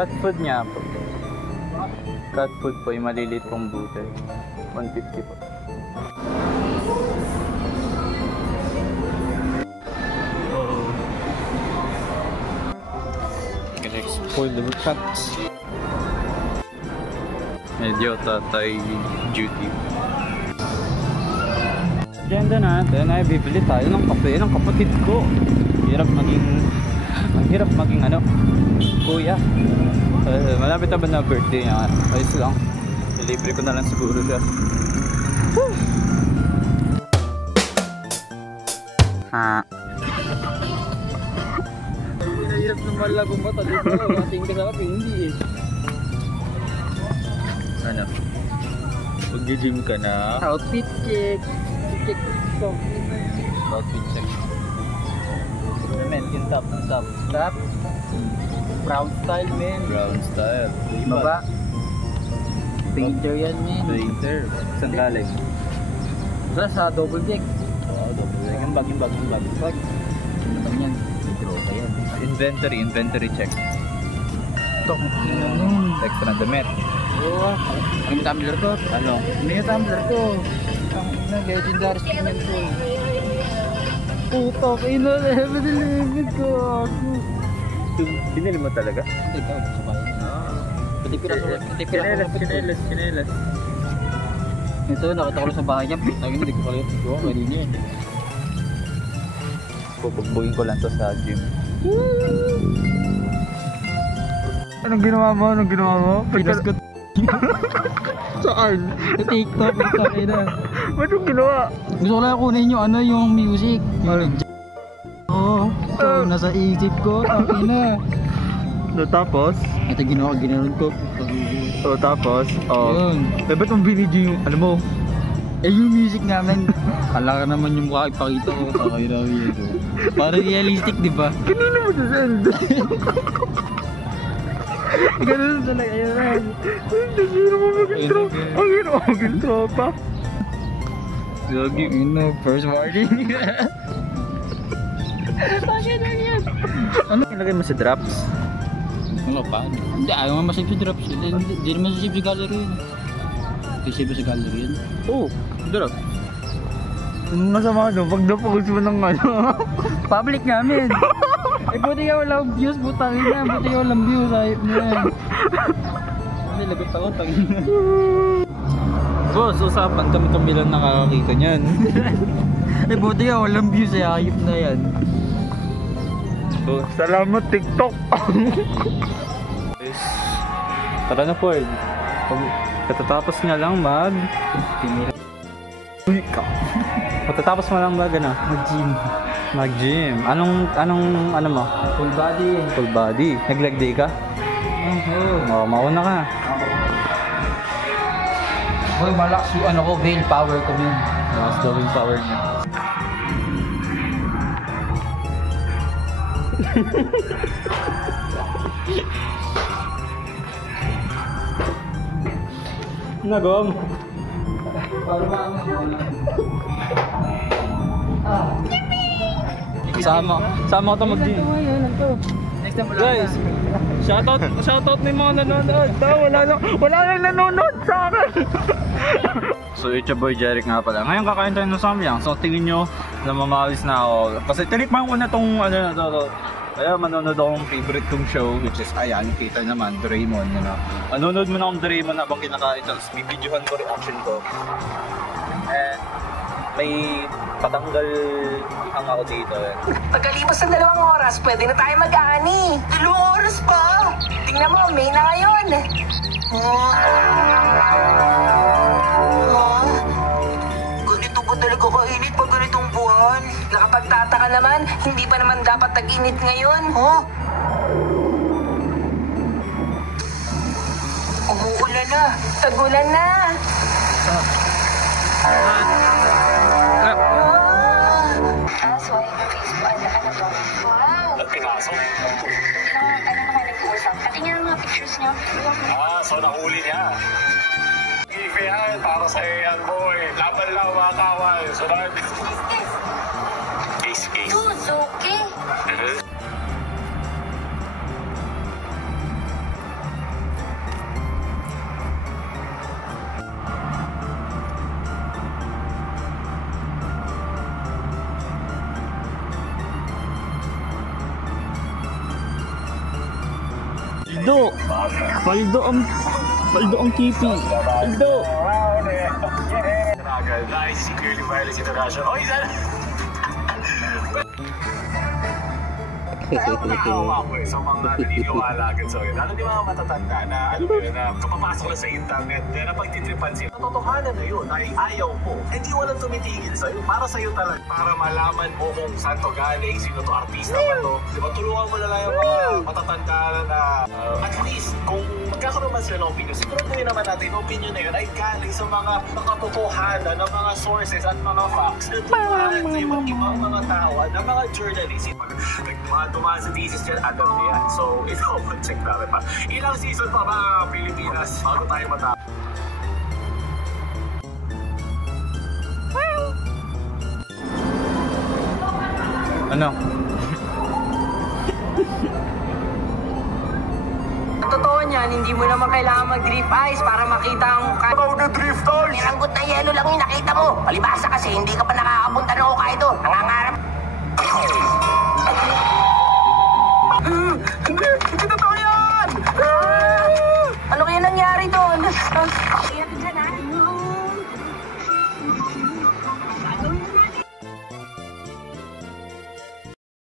Cat food niya po. Cat food po, yung maliliit pong butter. 150 po. Spoil the cats. Medyo tatay duty. Agenda natin ay bibili tayo ng kape ng kapatid ko. Ang hirap maging ano, kuya. Malapit na ba na birthday niya? Ayos lang. Delivery ko na lang siguro siya. Hirap naman lang kung mata dito. Ating kasarap hindi Ano? Mag-gym ka na? Outfit check. Outfit check. Men, yung top. Brown style, men. Brown style. Baba. Painter yan, men. Painter. Saan galing? Sa double deck. Oo, double deck. Yung bag. Bag. Ano yan? Droga yan. Inventory check. Ito. Extra damit. Oo. Ano yung tumbler to? Ano? Ano yung tumbler to? Ang legendary skin yan to. Puto, limit ko. Binili mo talaga? Hindi ka, Chinelas. Ito, nakita ko lang sa bahay niya. Hindi ko kalit. Kanina yan. Pupugbugin ko lang to sa gym. Anong ginawa mo? Pinas ko. Saan? Sa TikTok. Anong ginawa? Gusto ko lang kunin yung music. Oo. So, nasa isip ko. Takina. No, tapos? Ito ginawan ko. Tapos? Yun. Ba't mong binidyo yung ano mo? Yung music namin. Kala ka naman yung mukha ipakita ko. Okay na yun. Parang realistic, di ba? Kanino mo sasend? Ganun talaga yun. Hindi mo maging tropa. Gagi. First warning. Bakit na yan? Ano ilagay mo sa drops? Wala pa. Hindi, ayaw mo masave sa drops. Hindi naman sasave sa gallery yun. Save sa gallery yun? Oo, drops. Masama doon, pag na-focus mo ng ano. Public namin. Buti ka walang views, butangin na. Buti ka walang views, ayip mo yan. Hindi, lagot ako, tangin na. Boss, usapan kami lang nakakakita niyan. Buti ka walang views, ayip na yan. So, salamat TikTok. Tara na Ford. Katatapos nga lang Matatapos mo lang mag-gym. Anong ano mo? Full body. Nag-leg day ka? Oo. Mauna ka. Hoy, malakas yung veil power ko yun. Malakas daw yung power niya. Nagom. Sama ko to mag-gym. Guys, shoutout na yung mga nanonood. Wala nang nanonood sa akin. So it's your boy Jeric nga pala. Ngayon kakain tayo ng samyang. So tingin nyo na mamalis na ako. Kasi tinikman ko na tong ano na to. Kaya manonood akong favorite kong show, which is ayan, kita naman, Doraemon. Manonood mo na akong Doraemon habang kinakain. Tapos bibidyohan ko reaction ko. And may patanggal ang ako dito. Pagkalipas ng 2 oras, pwede na tayo mag-aani. 2 oras pa? Tingnan mo, May na ngayon. Ganito ba talaga kainit pag ganitong buwan? Nakapagtataka naman, hindi pa naman dapat tag-init ngayon. Umuulan na. Tagulan na. Pinasok. Ano naman nag-uusap? Patingin ang mga pictures niyo. So nahuli niya. Ife yan, para sa yan, boy. Laban lang mga kawal. Sunod. Case. Suzuki. Paldo ang kipi. Paldo. Nice, si Curly Violet International. Oh, isa! Kaya nakakawa ko sa mga naniniwala agad sa akin. Lalo di mga matatanda na alam mo yun, na kapapasok lang sa internet, na pagtitripan sila. Totohanan na yun ay ayaw mo. Hindi walang tumitigil sa'yo. Para sa'yo talaga. Para malaman mo kung saan to galing, sino to artista ba to. Diba, tulungan mo na lang yung mga matatanda na at least kung magkakaroon man sila ng opinion, siguro din naman natin yung opinion na yun ay galing sa mga katotohanan ng mga sources at mga facts na tumahan sa iba't ibang mga tao at mga journalists. Mga tumahan sa thesis dyan, alam niya yan. So, ito, check natin pa. Ilang season pa ba Pilipinas bago tayo matapos? Ano? Totoo niyan, hindi mo naman kailangan mag-drift eyes para makita ang Ikaw na drift eyes! Nilanggot na yelo lang yung nakita mo. Palibasa kasi hindi ka pa nakakapunta ng Hokkaido. Nangangarap. Hindi totoo!